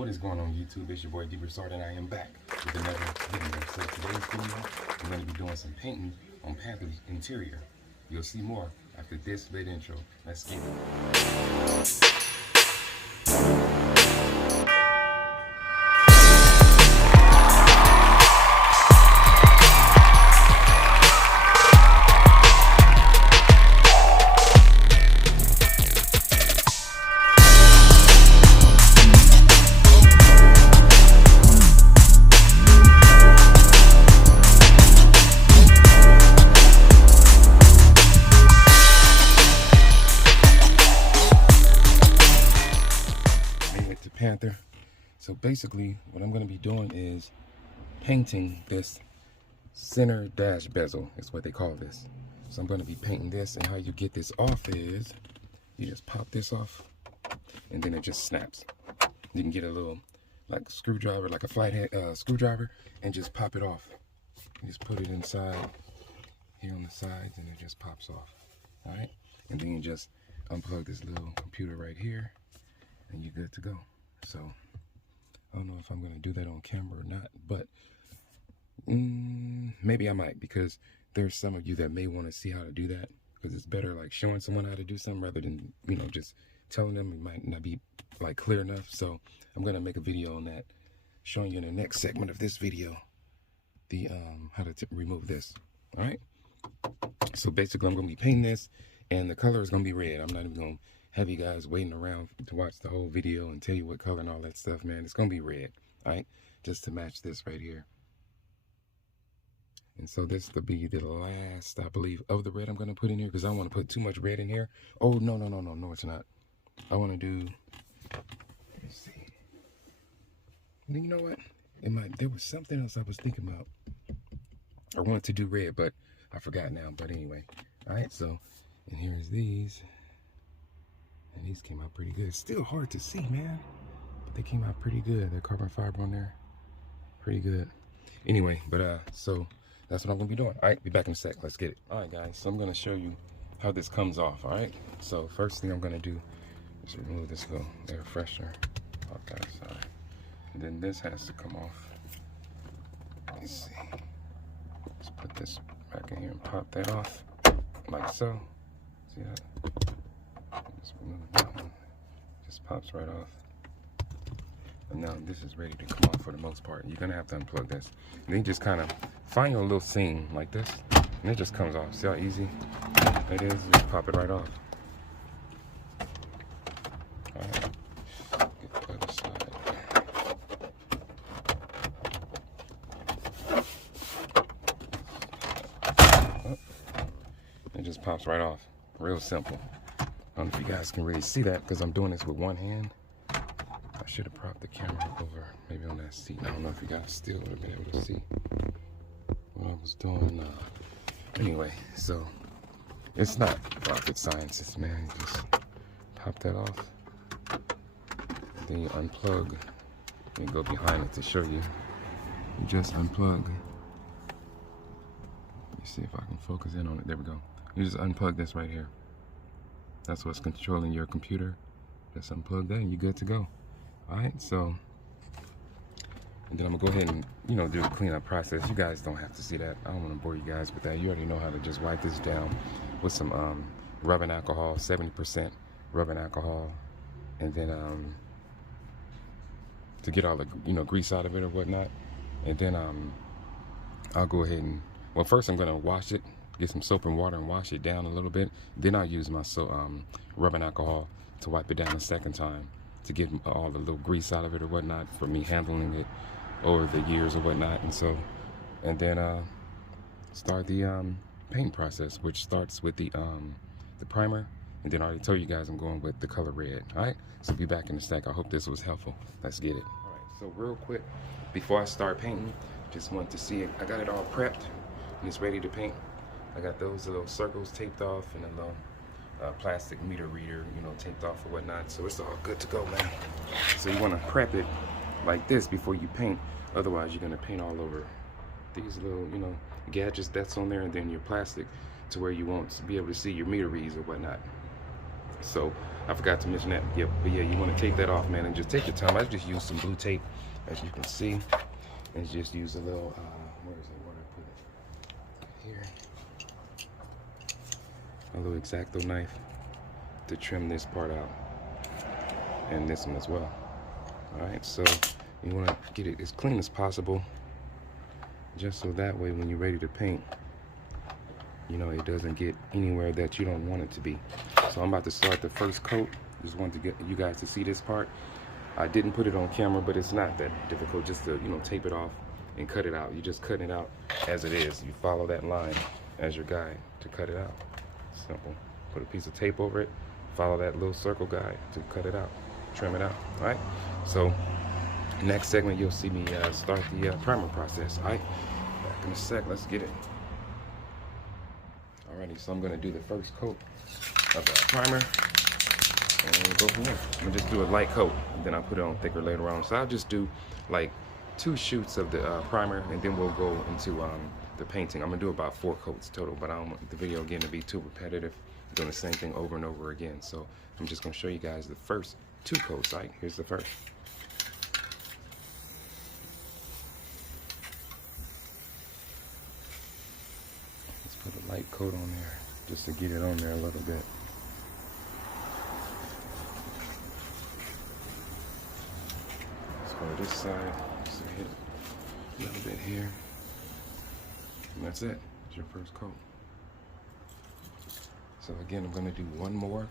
What is going on YouTube? It's your boy D Broussard and I am back with another video. So today's video, I'm going to be doing some painting on Panther's interior. You'll see more after this lit intro. Let's get it. Panther. So basically what I'm going to be doing is painting this center dash bezel is what they call this. So I'm going to be painting this, and how you get this off is you just pop this off and then it just snaps. You can get a little like screwdriver, like a flathead screwdriver, and just pop it off. You just put it inside here on the sides and it just pops off. All right, and then you just unplug this little computer right here and you're good to go. So I don't know if I'm going to do that on camera or not, but maybe I might, because there's some of you that may want to see how to do that, because it's better like showing someone how to do something rather than, you know, just telling them. It might not be like clear enough. So I'm going to make a video on that, showing you in the next segment of this video the how to remove this. All right, so basically I'm going to be painting this, and the color is going to be red. I'm not even going to have you guys waiting around to watch the whole video and tell you what color and all that stuff, man. It's gonna be red, all right, just to match this right here. And so this will be the last, I believe, of the red I'm gonna put in here, because I don't want to put too much red in here. Oh, no, it's not. I want to do, let's see, you know what, there was something else I was thinking about. I wanted to do red, but I forgot now. But anyway, all right, so, and here's these. And these came out pretty good. It's still hard to see, man, but they came out pretty good. They're carbon fiber on there, pretty good. Anyway, but so that's what I'm gonna be doing. All right, be back in a sec. Let's get it. All right, guys. So I'm gonna show you how this comes off. All right. So first thing I'm gonna do is remove this little air freshener off that side, and then this has to come off. Let's see. Let's put this back in here and pop that off like so. See that? Just remove that one. Just pops right off. And now this is ready to come off for the most part. You're gonna have to unplug this. And then you just kind of find your little seam like this, and it just comes off. See how easy it is? Just pop it right off. Alright. Get the other side. Oh. It just pops right off. Real simple. I don't know if you guys can really see that, because I'm doing this with one hand. I should have propped the camera over maybe on that seat. I don't know if you guys still would have been able to see what I was doing. Anyway, so it's not rocket science, man. You just pop that off, then you unplug and go behind it to show you. You just unplug. Let me see if I can focus in on it. There we go. You just unplug this right here. That's what's controlling your computer. Just unplug that and you're good to go. All right, so, and then I'm gonna go ahead and, you know, do the cleanup process. You guys don't have to see that. I don't want to bore you guys with that. You already know how to just wipe this down with some rubbing alcohol, 70% rubbing alcohol, and then to get all the, you know, grease out of it or whatnot. And then I'll go ahead and, well, first I'm gonna wash it. Get some soap and water and wash it down a little bit. Then I'll use my rubbing alcohol to wipe it down a second time to get all the little grease out of it or whatnot, for me handling it over the years or whatnot. And so, and then start the paint process, which starts with the primer. And then I already told you guys I'm going with the color red. All right, so be back in a sec. I hope this was helpful. Let's get it. All right, so real quick, before I start painting, just want to see it. I got it all prepped and it's ready to paint. I got those little circles taped off and a little plastic meter reader, you know, taped off or whatnot. So it's all good to go, man. So you want to prep it like this before you paint. Otherwise, you're going to paint all over these little, you know, gadgets that's on there, and then your plastic, to where you won't be able to see your meter reads or whatnot. So I forgot to mention that. Yep, but yeah, you want to take that off, man, and just take your time. I just use some blue tape, as you can see, and just use a little, where is it, where did I put it? Here. A little X-Acto knife to trim this part out, and this one as well. All right, so you want to get it as clean as possible, just so that way when you're ready to paint, you know, it doesn't get anywhere that you don't want it to be. So I'm about to start the first coat. Just wanted to get you guys to see this part. I didn't put it on camera, but it's not that difficult. Just to, you know, tape it off and cut it out. You just cut it out as it is. You follow that line as your guide to cut it out. Simple. Put a piece of tape over it. Follow that little circle guide to cut it out. Trim it out. All right. So next segment, you'll see me start the primer process. All right. Back in a sec. Let's get it. Alrighty, so I'm gonna do the first coat of the primer, and we'll go from there. I'm gonna just do a light coat, and then I'll put it on thicker later on. So I'll just do like 2 shoots of the primer, and then we'll go into the painting. I'm gonna do about 4 coats total, but I don't want the video again to be too repetitive, doing the same thing over and over again. So I'm just gonna show you guys the first 2 coats. Right, here's the first. Put a light coat on there just to get it on there a little bit. Let's go to this side. Just hit a little bit here. And that's it. It's your first coat. So again, I'm going to do 1 more.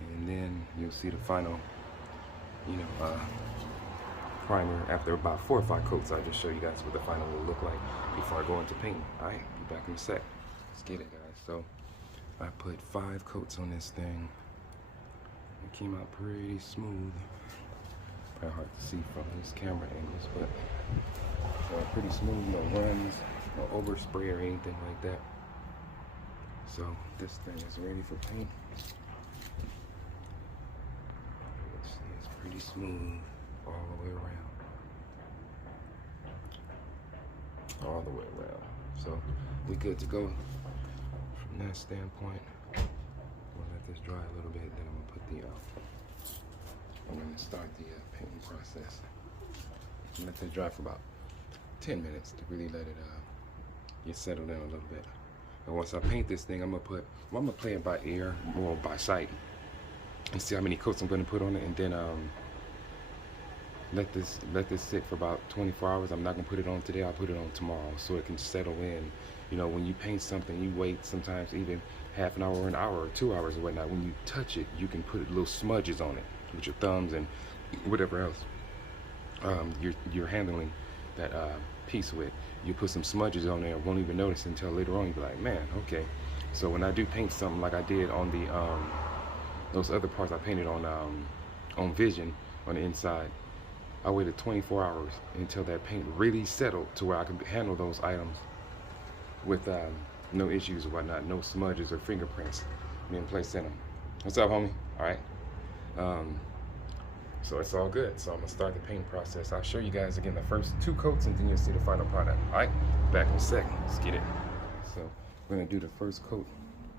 And then you'll see the final, you know, primer. After about 4 or 5 coats, I'll just show you guys what the final will look like before I go into painting. All right, be back in a sec. Let's get it, guys. So I put 5 coats on this thing. It came out pretty smooth. Probably hard to see from this camera angles, but pretty smooth. No runs, no overspray or anything like that. So this thing is ready for paint. Let's see, it's pretty smooth all the way around. All the way around. So we good to go from that standpoint. We'll let this dry a little bit, then I'm gonna put the I'm gonna start the painting process. Let this dry for about 10 minutes to really let it get settled in a little bit. And once I paint this thing, I'm gonna play it by ear, more by sight, and see how many coats I'm gonna put on it, and then let this sit for about 24 hours. I'm not gonna put it on today. I'll put it on tomorrow so it can settle in. You know, when you paint something, you wait sometimes even half an hour, or an hour, or 2 hours, or whatnot. When you touch it, you can put little smudges on it with your thumbs and whatever else you're handling that piece with. You put some smudges on there, won't even notice until later on. You'll be like, man, okay. So when I do paint something like I did on the those other parts I painted on Vision on the inside, I waited 24 hours until that paint really settled to where I could handle those items with no issues or whatnot, no smudges or fingerprints being placed in them. What's up, homie? All right. So it's all good. So I'm gonna start the painting process. I'll show you guys again the first 2 coats, and then you'll see the final product. All right, back in a second. Let's get it. So we're gonna do the first coat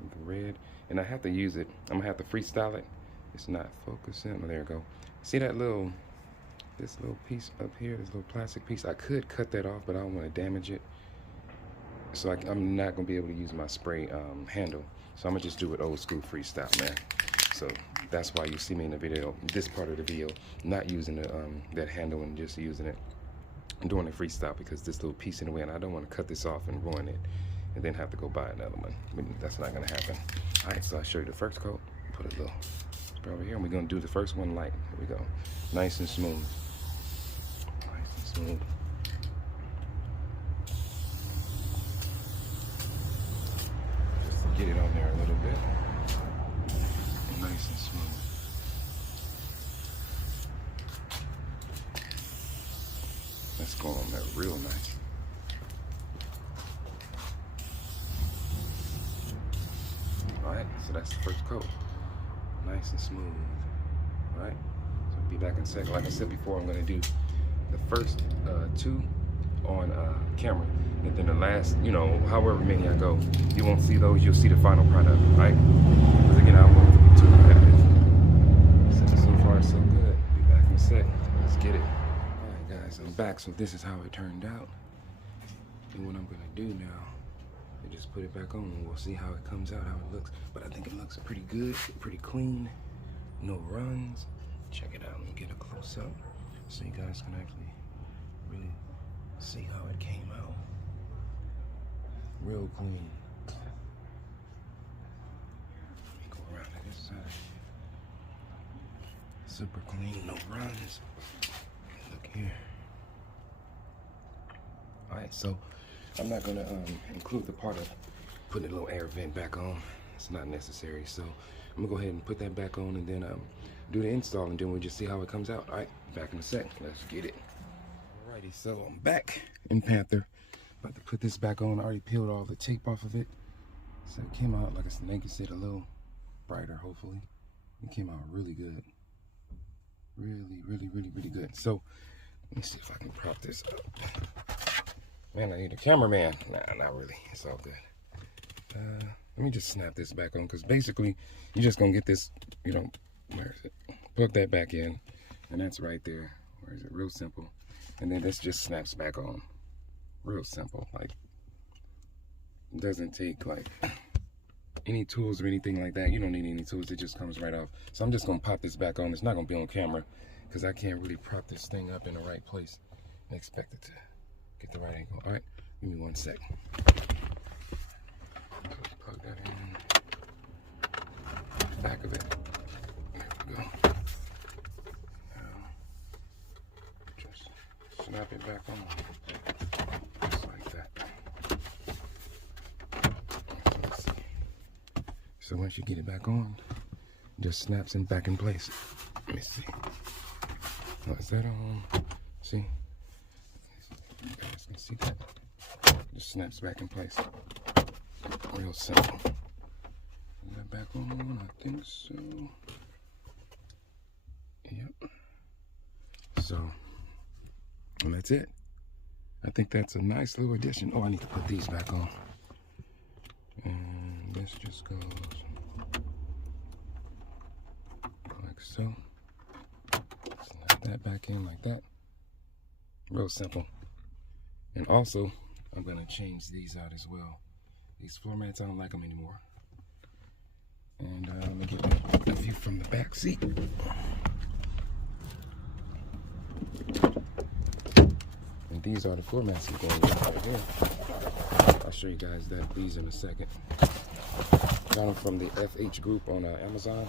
with the red, and I have to use it. I'm gonna have to freestyle it. It's not focusing. Oh, there we go. See that this little piece up here, this little plastic piece? I could cut that off, but I don't want to damage it. So I'm not gonna be able to use my spray handle. So I'm gonna just do it old school freestyle, man. So that's why you see me in the video, this part of the video, not using the, that handle and just using it. I'm doing a freestyle because this little piece in the way, and I don't want to cut this off and ruin it and then have to go buy another one. But that's not gonna happen. All right, so I'll show you the first coat. Put a little spray over here, and we're gonna do the first one light. Here we go. Nice and smooth. Nice and smooth. Just to get it on there a little bit. Nice and smooth. That's going on there real nice. Alright, so that's the first coat. Nice and smooth. Alright, so I'll be back in a second. Like I said before, I'm going to do the first 2 on camera. And then the last, you know, however many I go, you won't see those. You'll see the final product, right? Because again, I don't want it to be too repetitive. So far, so good. Be back in a sec. Let's get it. All right, guys, I'm back. So this is how it turned out. And what I'm gonna do now is just put it back on. We'll see how it comes out, how it looks. But I think it looks pretty good, pretty clean. No runs. Check it out. Let me get a close up so you guys can actually really see how it came out. Real clean. Let me go around to this side. Super clean, no runs. Look here. Alright, so I'm not gonna include the part of putting a little air vent back on. It's not necessary. So I'm gonna go ahead and put that back on and then do the install, and then we'll just see how it comes out. Alright, back in a sec. Let's get it. Alrighty, so I'm back in Panther. About to put this back on. I already peeled all the tape off of it. So it came out, like I said, a little brighter, hopefully. It came out really good. Really good. So let me see if I can prop this up. Man, I need a cameraman. Nah, not really. It's all good. Let me just snap this back on, because basically you're just gonna get this, you know, where is it? Plug that back in, and that's right there. Where is it? Real simple. And then this just snaps back on. Real simple. Like, it doesn't take like any tools or anything like that. You don't need any tools. It just comes right off. So I'm just gonna pop this back on. It's not gonna be on camera because I can't really prop this thing up in the right place and expect it to get the right angle. All right, give me 1 sec. Plug that in. Back of it. There we go. Now, just snap it back on. Just like that. So let's see. So once you get it back on, it just snaps it back in place. Let me see. Oh, is that on? See? You guys can see that. Just snaps back in place. Real simple. Is that back on? I think so. Yep. So, and that's it. I think that's a nice little addition. Oh, I need to put these back on. And this just goes like so. Snap that back in like that. Real simple. And also, I'm gonna change these out as well. These floor mats, I don't like them anymore. And let me get a view from the back seat. And these are the floor mats I'm going with right here. I'll show you guys these in a second. Got them from the FH group on Amazon.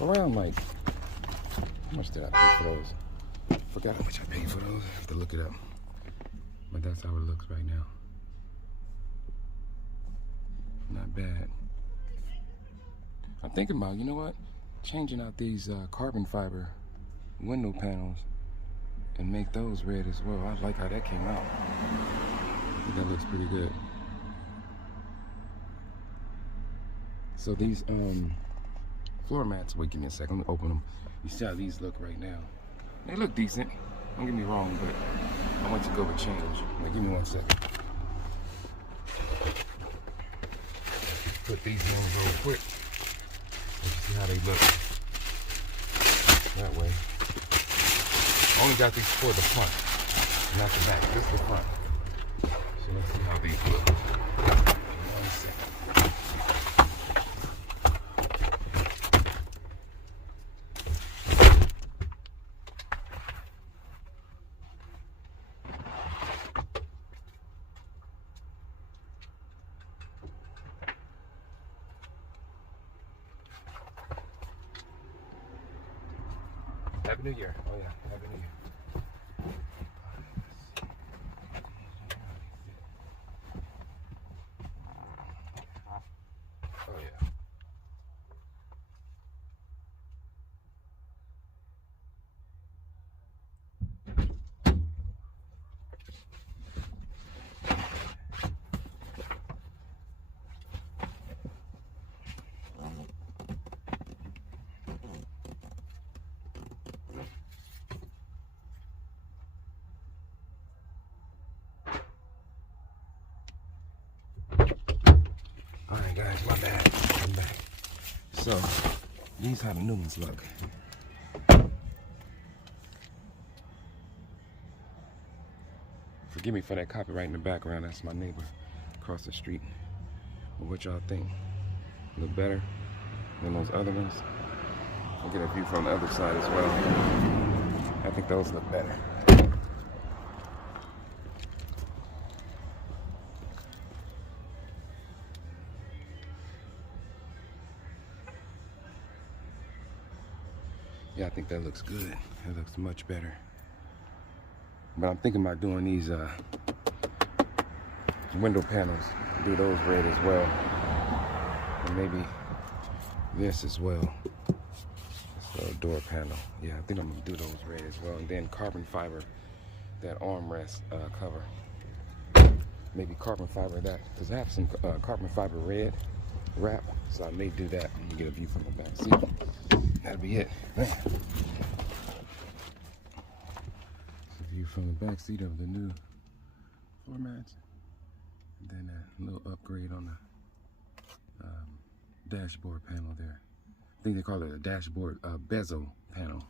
Around like, how much did I pay for those? Forgot how much I paid for those. I have to look it up. But that's how it looks right now. Not bad. I'm thinking about, you know what? Changing out these carbon fiber window panels and make those red as well. I like how that came out. I think that looks pretty good. So these floor mats, wait, give me a second, let me open them. You see how these look right now. They look decent, don't get me wrong, but I want to go with change. Wait, give me 1 second. Put these in real quick. Let's see how they look. That way. I only got these for the front, not the back, just the front. So let's see how these look. 1 second. Happy New Year. Oh yeah, Happy New Year. Oh yeah. guys, my bad. I'm back. So, these how the new ones look. Forgive me for that copyright in the background. That's my neighbor across the street. What y'all think? Look better than those other ones? I'll get a view from the other side as well. I think those look better. Yeah, I think that looks good. It looks much better. But I'm thinking about doing these window panels. Do those red as well. And maybe this as well. This door panel. Yeah, I think I'm gonna do those red as well. And then carbon fiber, that armrest cover. Maybe carbon fiber that, because I have some carbon fiber red wrap. So I may do that. Let me get a view from the back seat. That'll be it. Man. A view from the back seat of the new floor mats. And then a little upgrade on the dashboard panel there. I think they call it a dashboard bezel panel.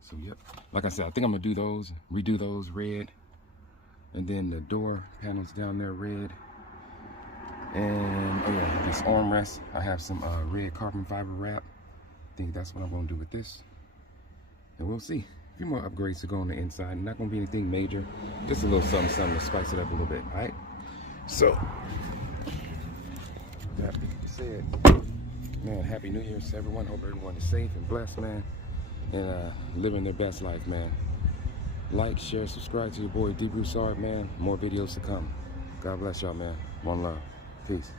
So yep, like I said, I think I'm gonna do those, redo those red, and then the door panels down there red. And oh yeah, this armrest, I have some red carbon fiber wrap. I think that's what I'm gonna do with this, and we'll see. A few more upgrades to go on the inside. Not gonna be anything major, just a little something to spice it up a little bit. All right. So that being said, man, happy New Year's to everyone. Hope everyone is safe and blessed, man, and living their best life, man. Like, share, subscribe to your boy D. Broussard, man. More videos to come. God bless y'all, man. One love. Peace.